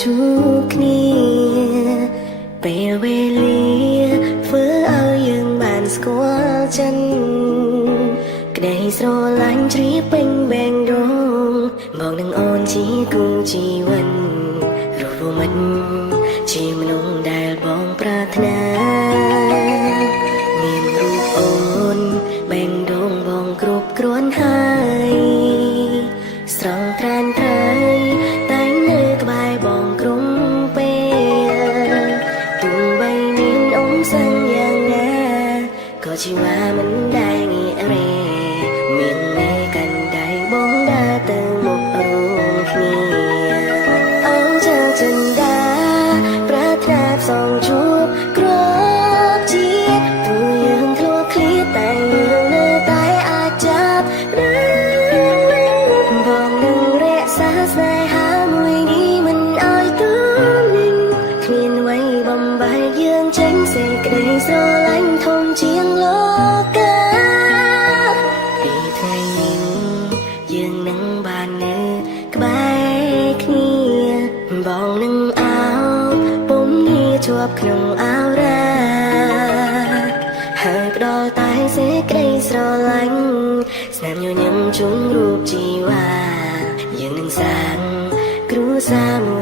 ทุกគ្នាពេលវេលាធ្វើឲ្យយើងបានស្គាល់ចិនក្តីស្រឡាញ់ជ្រាបពេញបែងដងមកនឹងអូនជាគូជីវិតរស់មិនជាមនុស្សដែលបងប្រាថ្នាមានរូបអូនបែងដងបងគ្រប់គ្រាន់ហើយស្រងត្រានត្រៃតែងនៅក្បែរបងគ្រប់ពេលទោះបីមានអូនសឹងយ៉ាងណាក៏ជីវ៉ាមិនដែលងាករេមានមេកាន់ដៃបងដើរទៅមុខរួមគ្នាអូនចើចិនដាប្រាថ្នាផ្សងជួបគ្របជាតិទោះយើងធ្លាប់ឃ្លាតតែយើងនៅតែអាចចាប់បងនឹងរក្សាស្នេហាមួយនេះមិនឲ្យទូនឹងគ្មានអ្វីបំបែកយើងចេញសេចក្តីស្រឡាញ់ធំជាងលោកកាពីថ្ងៃនេះយើងនឹងបាននៅក្បែរគ្នាបងនឹងអោបពុំងាជាប់ក្នុងអោរាហើយផ្ដល់តែសេចក្តីស្រឡាញ់ស្នាមញញឹមជុំរូបជីវ៉ាយើងនឹងសាងគ្រួសារមួយ